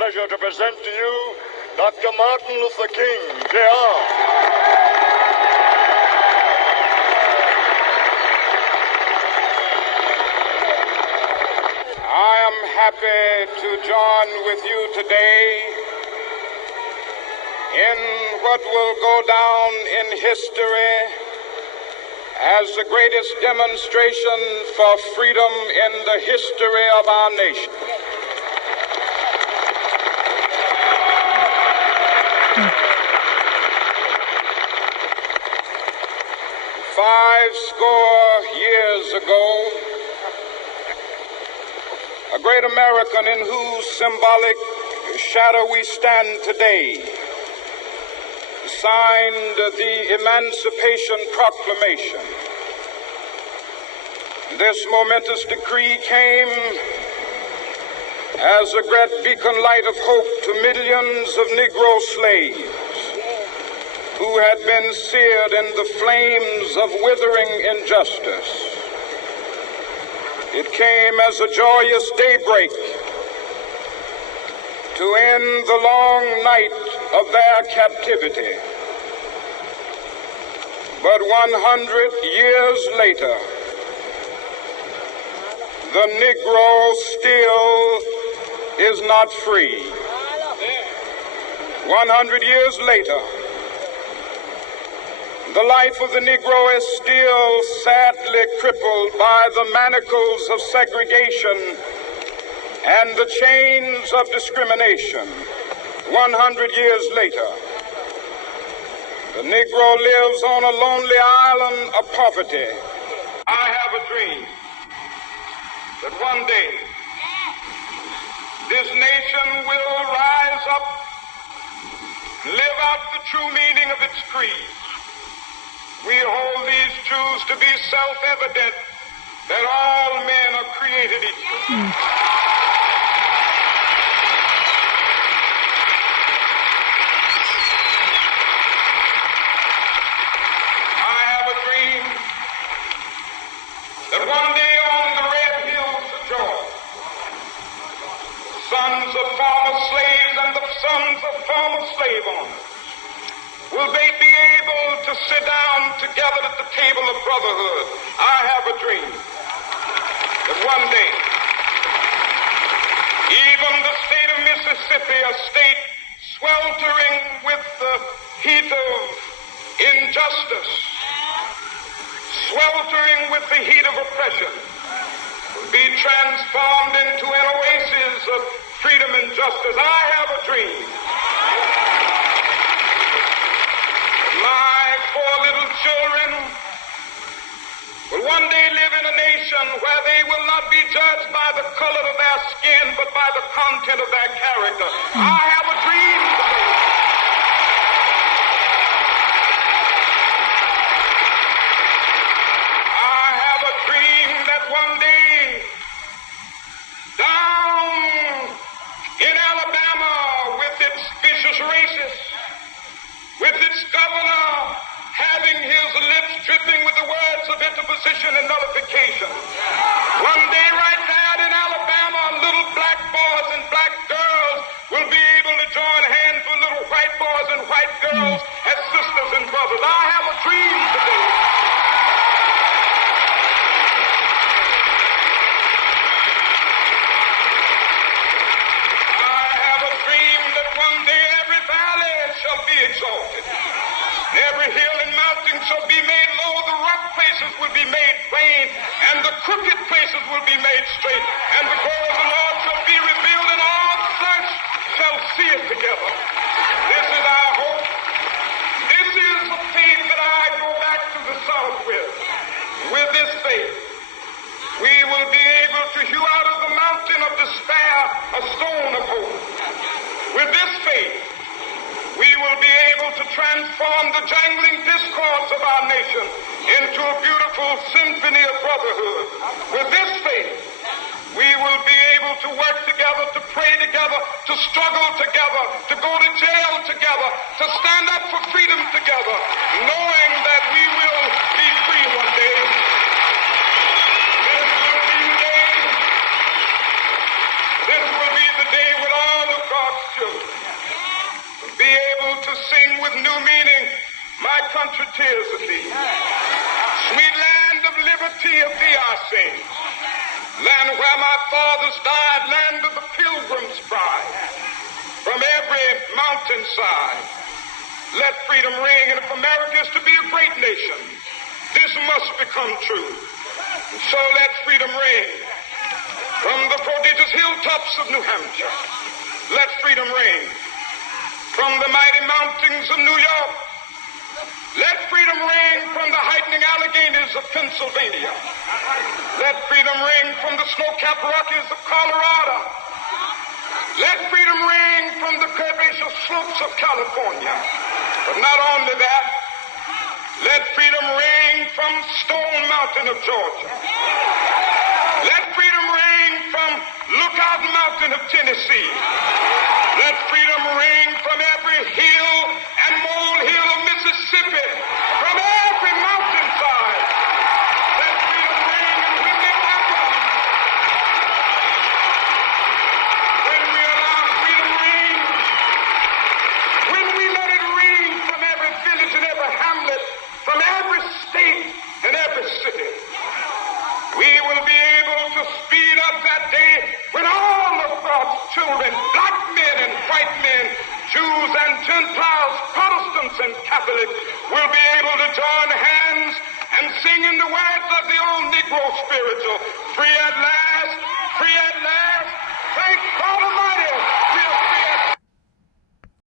pleasure to present to you Dr. Martin Luther King, Jr. I am happy to join with you today in what will go down in history as the greatest demonstration for freedom in the history of our nation. Five score years ago, a great American in whose symbolic shadow we stand today signed the Emancipation Proclamation. This momentous decree came as a great beacon light of hope to millions of Negro slaves who had been seared in the flames of withering injustice. It came as a joyous daybreak to end the long night of their captivity. But 100 years later, the Negro still is not free. 100 years later, the life of the Negro is still sadly crippled by the manacles of segregation and the chains of discrimination. 100 years later, the Negro lives on a lonely island of poverty. I have a dream that one day this nation will rise up, live out the true meaning of its creed. We hold these truths to be self-evident, that all men are created equal. I have a dream that one day on the red hills of Georgia, sons of former slaves and the sons of former slave owners will they be able to sit down together at the table of brotherhood. I have a dream that one day, even the state of Mississippi, a state sweltering with the heat of injustice, sweltering with the heat of oppression, will be transformed into an oasis of freedom and justice. I have a dream. My four little children will one day live in a nation where they will not be judged by the color of their skin, but by the content of their character. I have a dream today. I have a dream that one day, down in Alabama, with its vicious racists, with its governor having his lips dripping with the words of interposition and nullification. One day right there in Alabama, little black boys and black girls will be able to join hands with little white boys and white girls as sisters and brothers. I have a dream today. I have a dream that one day every valley shall be exalted. Every hill and mountain shall be made low, the rough places will be made plain, and the crooked places will be made straight, and the glory of the Lord shall be revealed, and all flesh shall see it together. This is our hope. This is the faith that I go back to the South with. With this faith, we will be able to hew out of the mountain of despair a stone of hope. With this faith, we will be able to transform the jangling discords of our nation into a beautiful symphony of brotherhood. With this faith, we will be able to work together, to pray together, to struggle together, to go to jail together, to stand up for freedom together, knowing that we will be free one day. This will be the day when all of God's country tears of thee. Sweet land of liberty, of thee I sing. Land where my fathers died, land of the pilgrim's bride. From every mountainside, let freedom ring. And if America is to be a great nation, this must become true. And so let freedom ring. From the prodigious hilltops of New Hampshire, let freedom ring. From the mighty mountains of New York, let freedom ring. From the heightening Alleghanies of Pennsylvania, let freedom ring. From the snow-capped Rockies of Colorado, let freedom ring. From the curvaceous slopes of California. But not only that, let freedom ring from Stone Mountain of Georgia. Let freedom ring from Lookout Mountain of Tennessee. Let freedom ring from every hill and molehill of Mississippi, from every mountainside. Let freedom ring, and when we allow freedom ring, when we let it ring from every village and every hamlet, from every state and every city, we will be able to speed up that day when all of God's children, black men and white men, Jews and Gentiles, Protestants and Catholics, will be able to join hands and sing in the words of the old Negro spiritual, free at last, thank God Almighty.